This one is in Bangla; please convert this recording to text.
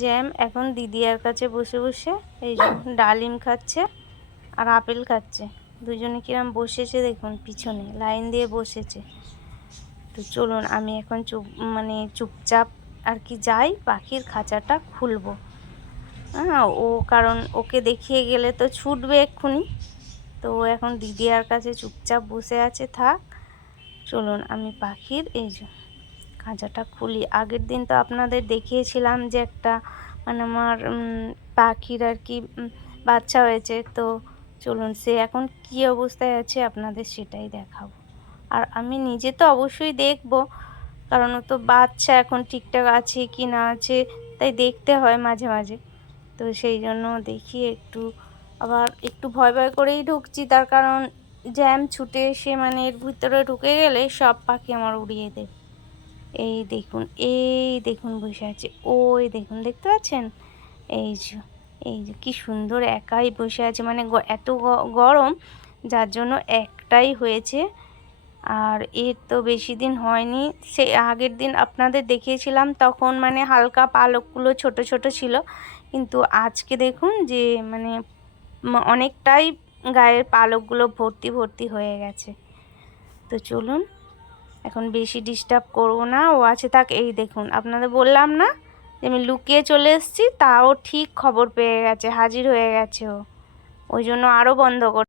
জ্যাম এখন দিদিয়ার কাছে বসে বসে এই যে ডালিম খাচ্ছে আর আপেল খাচ্ছে। দুজনে কিরম বসেছে দেখুন, পিছনে লাইন দিয়ে বসেছে। তো চলুন আমি এখন চুপচাপ আর কি যাই, পাখির খাঁচাটা খুলবো। হ্যাঁ, কারণ ওকে দেখিয়ে গেলে তো ছুটবে এক্ষুনি। তো ও এখন দিদিয়ার কাছে চুপচাপ বসে আছে, থাক। চলুন আমি পাখির এই যে খাঁচাটা খুলি। আগের দিন তো আপনাদের দেখিয়েছিলাম যে একটা আমার পাখির আর কি বাচ্চা হয়েছে। তো চলুন সে এখন কি অবস্থায় আছে আপনাদের সেটাই দেখাবো। আর আমি নিজে তো অবশ্যই দেখব, কারণ ও তো বাচ্চা, এখন ঠিকঠাক আছে কি না আছে তাই দেখতে হয় মাঝে মাঝে। তো সেই জন্য দেখি একটু, আবার একটু ভয় ভয় করেই ঢুকছি, তার কারণ জ্যাম ছুটে এসে এর ভিতরে ঢুকে গেলে সব পাখি আমার উড়িয়ে দেবে। এই দেখুন বসে আছে, ওই দেখুন, দেখতে পাচ্ছেন? এই যে এই যে কি সুন্দর একাই বসে আছে, এত গরম যার জন্য একটাই হয়েছে। আর এর তো বেশি দিন হয়নি, সে আগের দিন আপনাদের দেখিয়েছিলাম তখন হালকা পালকগুলো ছোট ছোট ছিল, কিন্তু আজকে দেখুন যে অনেকটাই গায়ের পালকগুলো ভর্তি ভর্তি হয়ে গেছে। তো চলুন এখন বেশি ডিস্টার্ব করবো না, ও আছে থাক। এই দেখুন, আপনাদের বললাম না যে আমি লুকিয়ে চলে এসেছি, তাও ঠিক খবর পেয়ে গেছে, হাজির হয়ে গেছে ও, ওই জন্য আরও বন্ধ করে